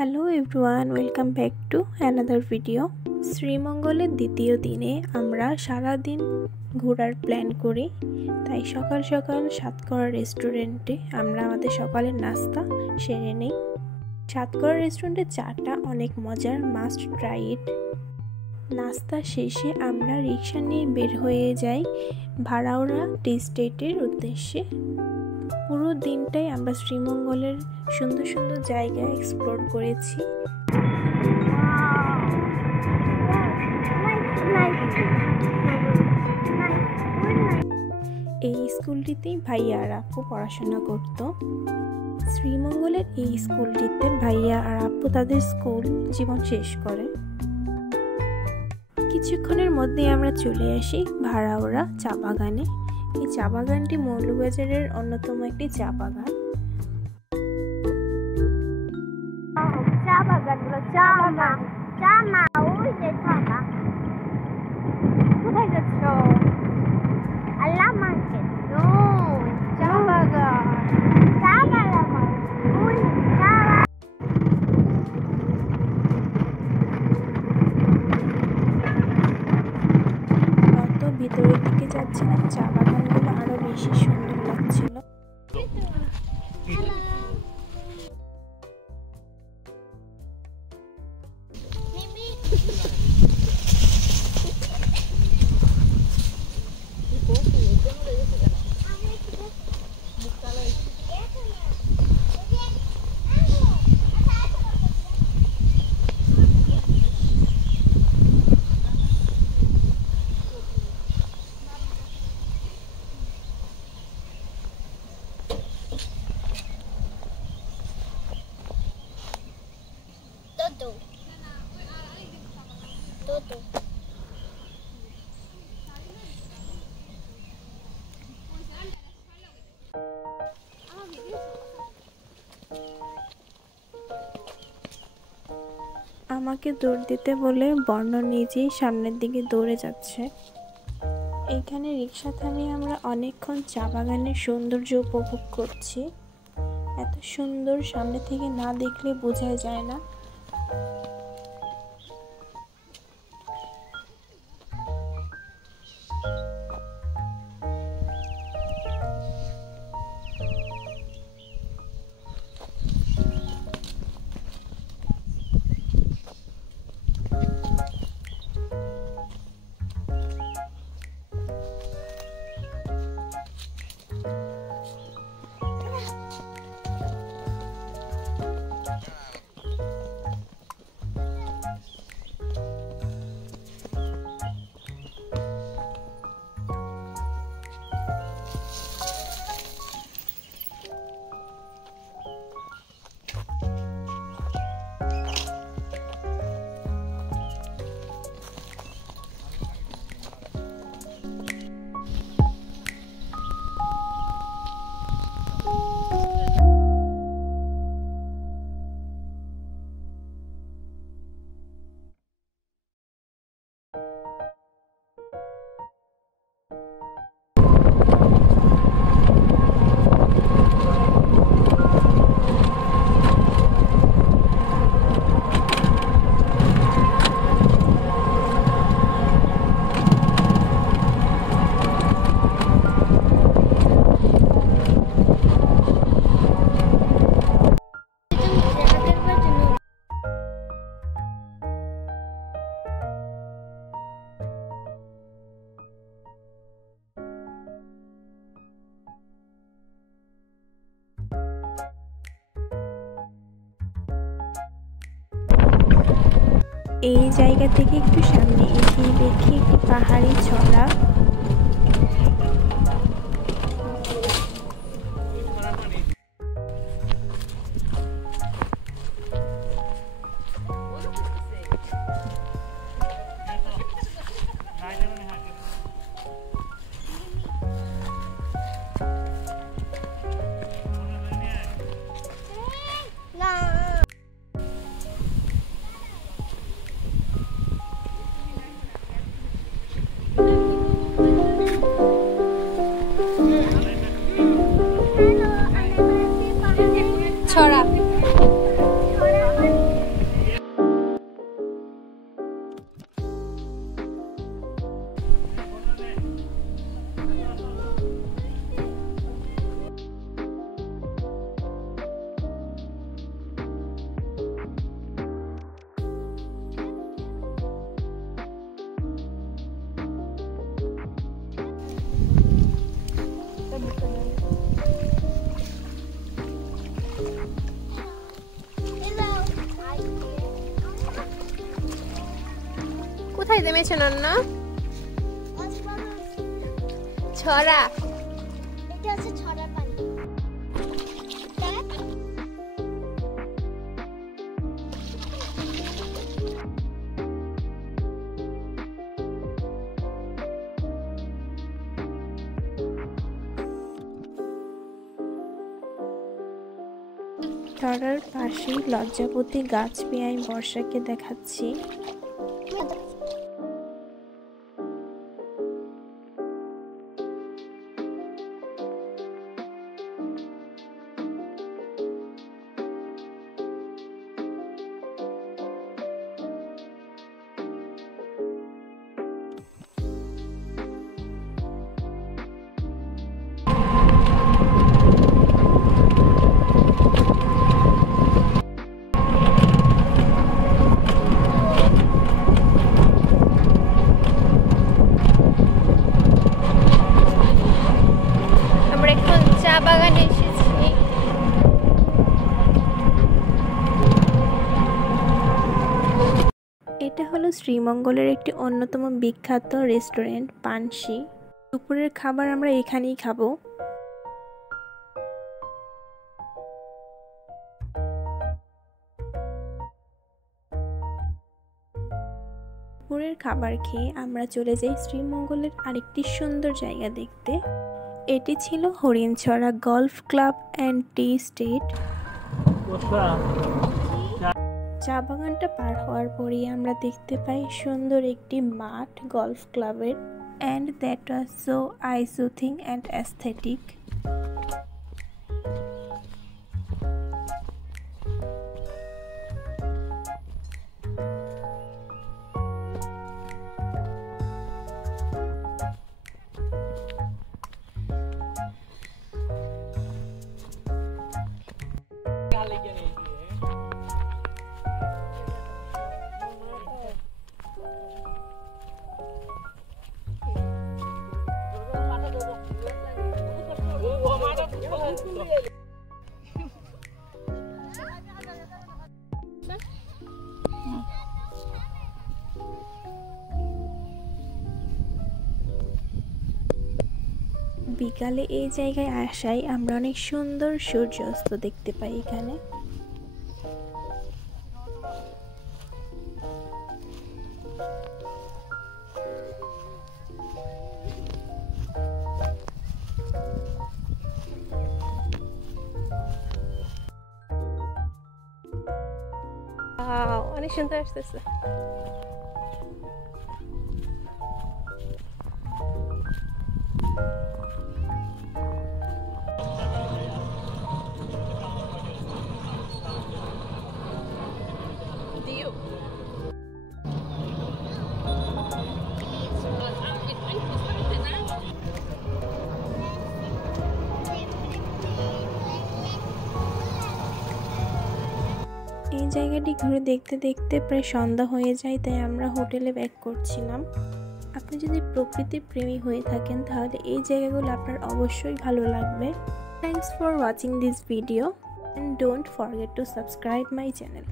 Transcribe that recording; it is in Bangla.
Hello everyone, welcome back to another video. শ্রীমঙ্গলের দ্বিতীয় দিনে আমরা সারাদিন ঘোরার প্ল্যান করি, তাই সকাল সকাল সাতকরা রেস্টুরেন্টে আমরা আমাদের সকালের নাস্তা সেরে নিই। সাতকরা রেস্টুরেন্টের চাটা অনেক মজার, মাস্ট ট্রাই ইট। নাস্তা শেষে আমরা রিক্সা নিয়ে বের হয়ে যাই ভাড়াওরা টি স্টেটের উদ্দেশ্যে। পুরো দিনটাই আমরা শ্রীমঙ্গলের সুন্দর সুন্দর জায়গা এক্সপ্লোর করেছি। এই স্কুলটিতেই ভাইয়া আর আপু পড়াশোনা করত। শ্রীমঙ্গলের এই স্কুলটিতে ভাইয়া আর আপু তাদের স্কুল জীবন শেষ করে। কিছুক্ষণের মধ্যেই আমরা চলে আসি ভাড়াওরা চা বাগানে। এই চা বাগানটি মৌলভীবাজারের অন্যতম একটি চা বাগান। কোথায় যাচ্ছ? আল্লাহ মার্কেট। নো, চা বাগান। চা বাগান। যত ভিতরের দিকে যাচ্ছিলাম চা বাগানগুলো আরো বেশি সুন্দর লাগছিল। আমাকে দৌড় দিতে বলে বর্ণ নিজেই সামনের দিকে দৌড়ে যাচ্ছে। এইখানে রিক্সা থামিয়ে আমরা অনেকক্ষণ চা বাগানের সৌন্দর্য উপভোগ করছি। এত সুন্দর, সামনে থেকে না দেখলে বোঝাই যায় না। এই জায়গা থেকে একটু সামনে এগিয়ে দেখি একটি পাহাড়ি চড়া। কোথায় নেমেছেন না? ছড়া, এটা হচ্ছে ছড়া পানি। ছড়ার পাশেই লজ্জাপতি গাছ পেয়ে আমি বর্ষাকে দেখাচ্ছি। বাগানে এসেছি। এটা হলো শ্রীমঙ্গলের একটি অন্যতম বিখ্যাত রেস্টুরেন্ট পানসি। দুপুরের খাবার আমরা এখানেই খাবো। দুপুরের খাবার খেয়ে আমরা চলে যাই শ্রীমঙ্গলের আরেকটি সুন্দর জায়গা দেখতে। এটি ছিল Harinchhara golf club and tea estate. চা বাগানটা পার হওয়ার পরেই আমরা দেখতে পাই সুন্দর একটি মাঠ গলফ ক্লাবের, and that was so I-soothing and aesthetic. বিকালে এই জায়গায় আসায় আমরা অনেক সুন্দর সূর্যাস্ত দেখতে পাই এখানে। অনেক সুন্দর আসতেছে। এই জায়গাটি ঘুরে দেখতে দেখতে প্রায় সন্ধ্যা হয়ে যায়, তাই আমরা হোটেলে ব্যাক করছিলাম। আপনি যদি প্রকৃতি প্রেমী হয়ে থাকেন তাহলে এই জায়গাগুলো আপনার অবশ্যই ভালো লাগবে। Thanks for watching this video and don't forget to subscribe my channel.